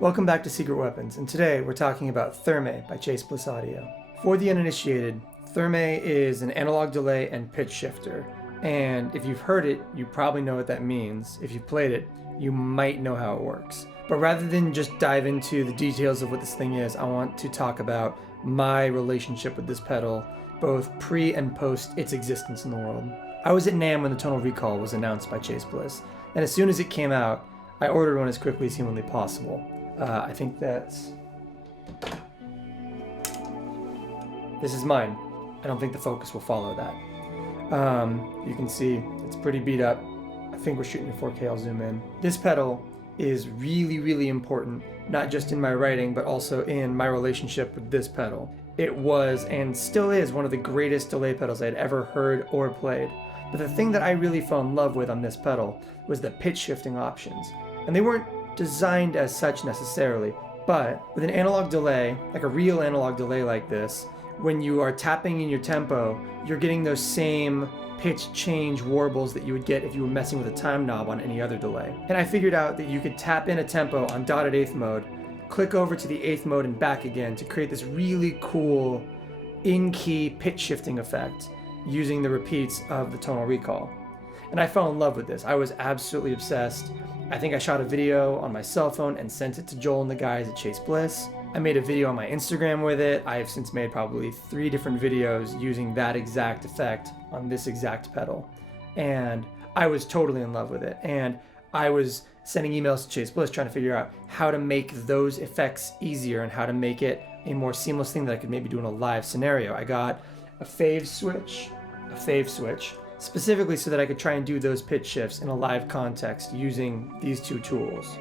Welcome back to Secret Weapons, and today we're talking about Thermae by Bliss Audio. For the uninitiated, Thermae is an analog delay and pitch shifter, and if you've heard it, you probably know what that means. If you've played it, you might know how it works. But rather than just dive into the details of what this thing is, I want to talk about my relationship with this pedal, both pre and post its existence in the world. I was at NAMM when the tonal recall was announced by Bliss, and as soon as it came out, I ordered one as quickly as humanly possible. I think this is mine. I don't think the focus will follow that. You can see it's pretty beat up. I think we're shooting in 4K, I'll zoom in. This pedal is really, really important, not just in my writing, but also in my relationship with this pedal. It was, and still is, one of the greatest delay pedals I'd ever heard or played. But the thing that I really fell in love with on this pedal was the pitch shifting options. And they weren't designed as such necessarily, but with an analog delay, like a real analog delay like this, when you are tapping in your tempo, you're getting those same pitch change warbles that you would get if you were messing with a time knob on any other delay. And I figured out that you could tap in a tempo on dotted eighth mode, click over to the eighth mode and back again to create this really cool in-key pitch shifting effect using the repeats of the tonal recall. And I fell in love with this. I was absolutely obsessed. I think I shot a video on my cell phone and sent it to Joel and the guys at Bliss. I made a video on my Instagram with it. I have since made probably 3 different videos using that exact effect on this exact pedal. And I was totally in love with it. And I was sending emails to Bliss trying to figure out how to make those effects easier and how to make it a more seamless thing that I could maybe do in a live scenario. I got a fave switch, specifically so that I could try and do those pitch shifts in a live context using these 2 tools.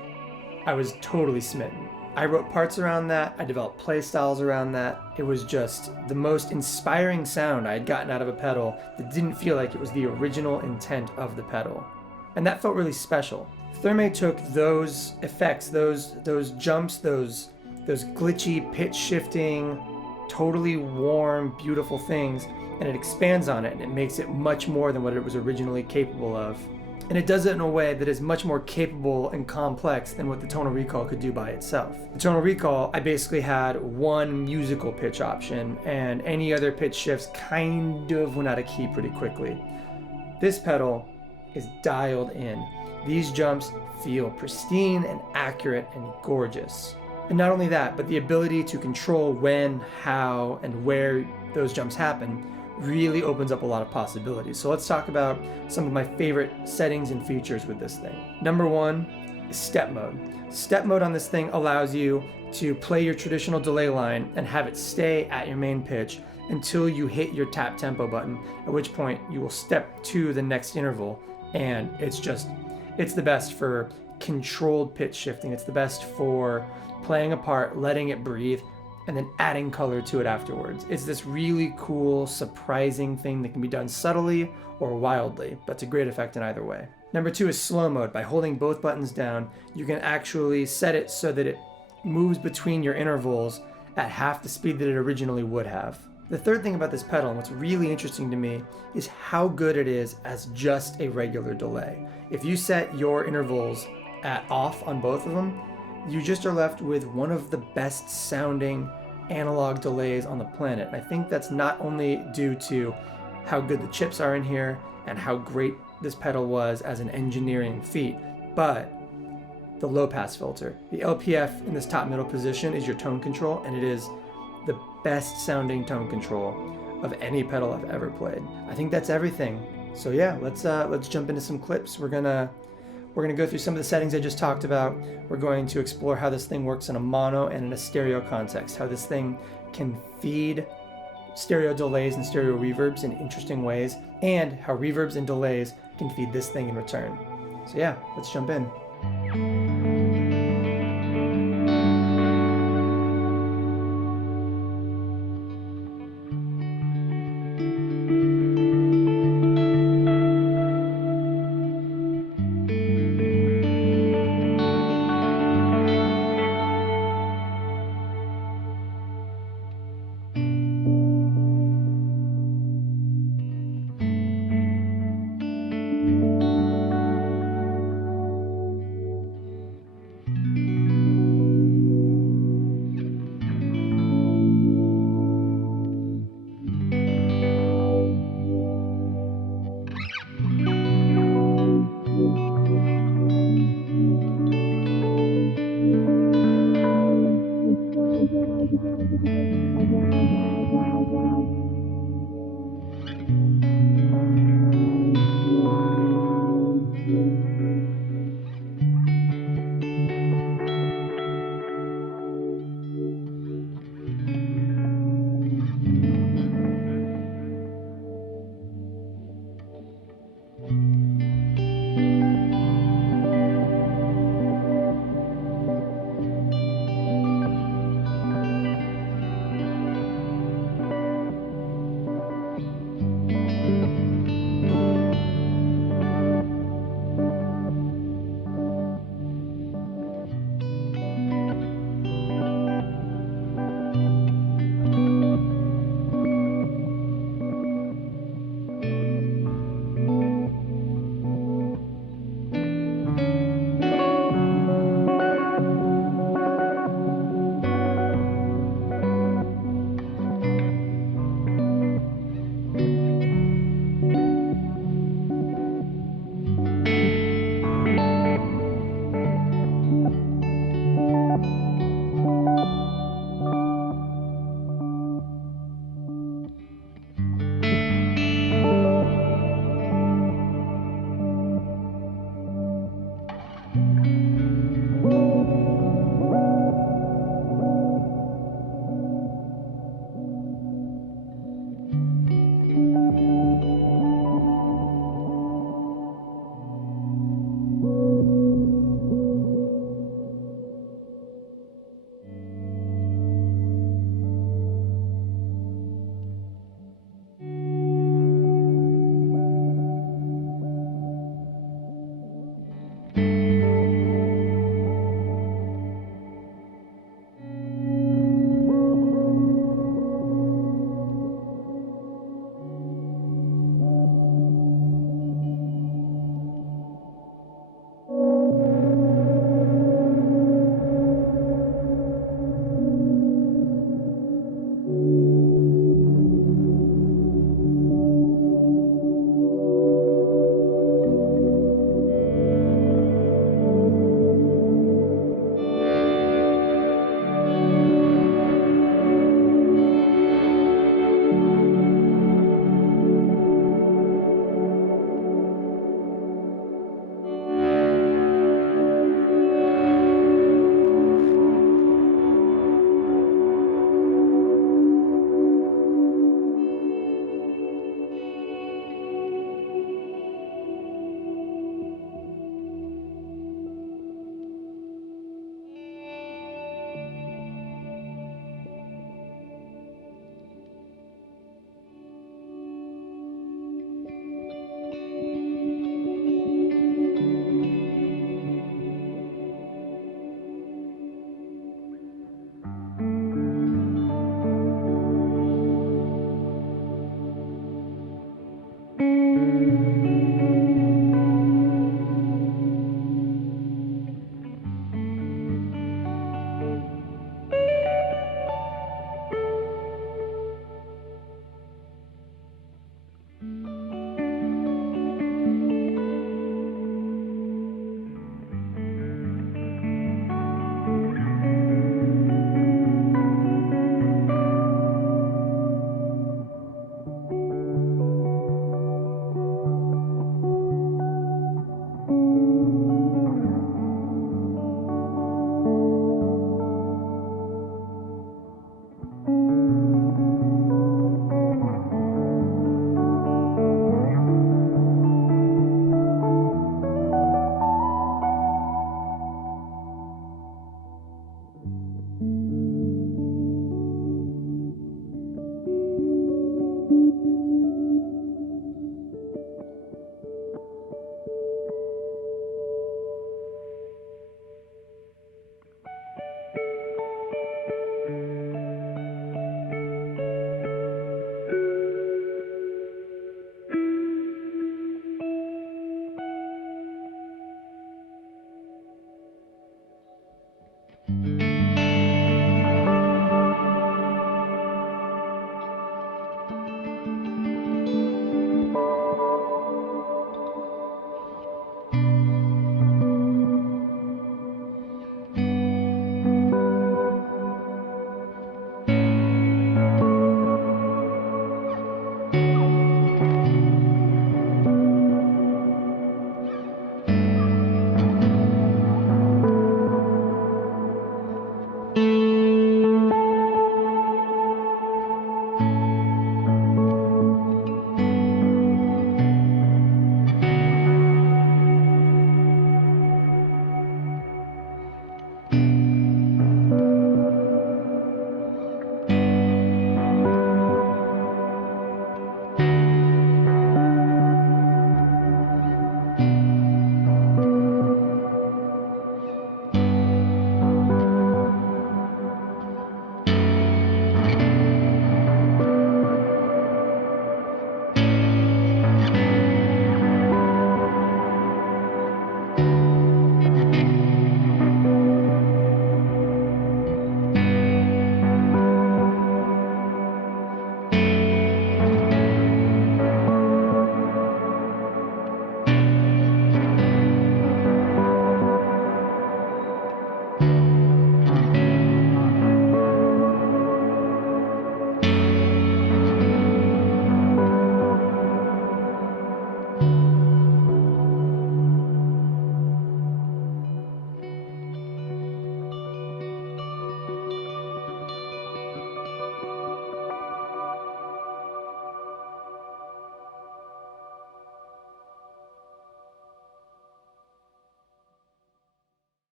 I was totally smitten. I wrote parts around that, I developed play styles around that. It was just the most inspiring sound I had gotten out of a pedal that didn't feel like it was the original intent of the pedal. And that felt really special. Thermae took those effects, those jumps, those glitchy, pitch shifting, totally warm, beautiful things, and it expands on it and it makes it much more than what it was originally capable of. And it does it in a way that is much more capable and complex than what the tonal recall could do by itself. The tonal recall, I basically had one musical pitch option and any other pitch shifts kind of went out of key pretty quickly. This pedal is dialed in. These jumps feel pristine and accurate and gorgeous. And not only that, but the ability to control when, how, and where those jumps happen really opens up a lot of possibilities. So let's talk about some of my favorite settings and features with this thing. Number 1 is step mode. Step mode on this thing allows you to play your traditional delay line and have it stay at your main pitch until you hit your tap tempo button, at which point you will step to the next interval. And it's the best for controlled pitch shifting. It's the best for playing a part, letting it breathe, and then adding color to it afterwards. It's this really cool, surprising thing that can be done subtly or wildly, but it's a great effect in either way. Number 2 is slow mode. By holding both buttons down, you can actually set it so that it moves between your intervals at half the speed that it originally would have. The third thing about this pedal, and what's really interesting to me, is how good it is as just a regular delay. If you set your intervals at off on both of them, you just are left with one of the best sounding analog delays on the planet. And I think that's not only due to how good the chips are in here and how great this pedal was as an engineering feat, but the low pass filter. The LPF in this top middle position is your tone control, and it is the best sounding tone control of any pedal I've ever played. I think that's everything. So yeah, let's jump into some clips. We're gonna go through some of the settings I just talked about. We're going to explore how this thing works in a mono and in a stereo context, how this thing can feed stereo delays and stereo reverbs in interesting ways, and how reverbs and delays can feed this thing in return. So yeah, let's jump in.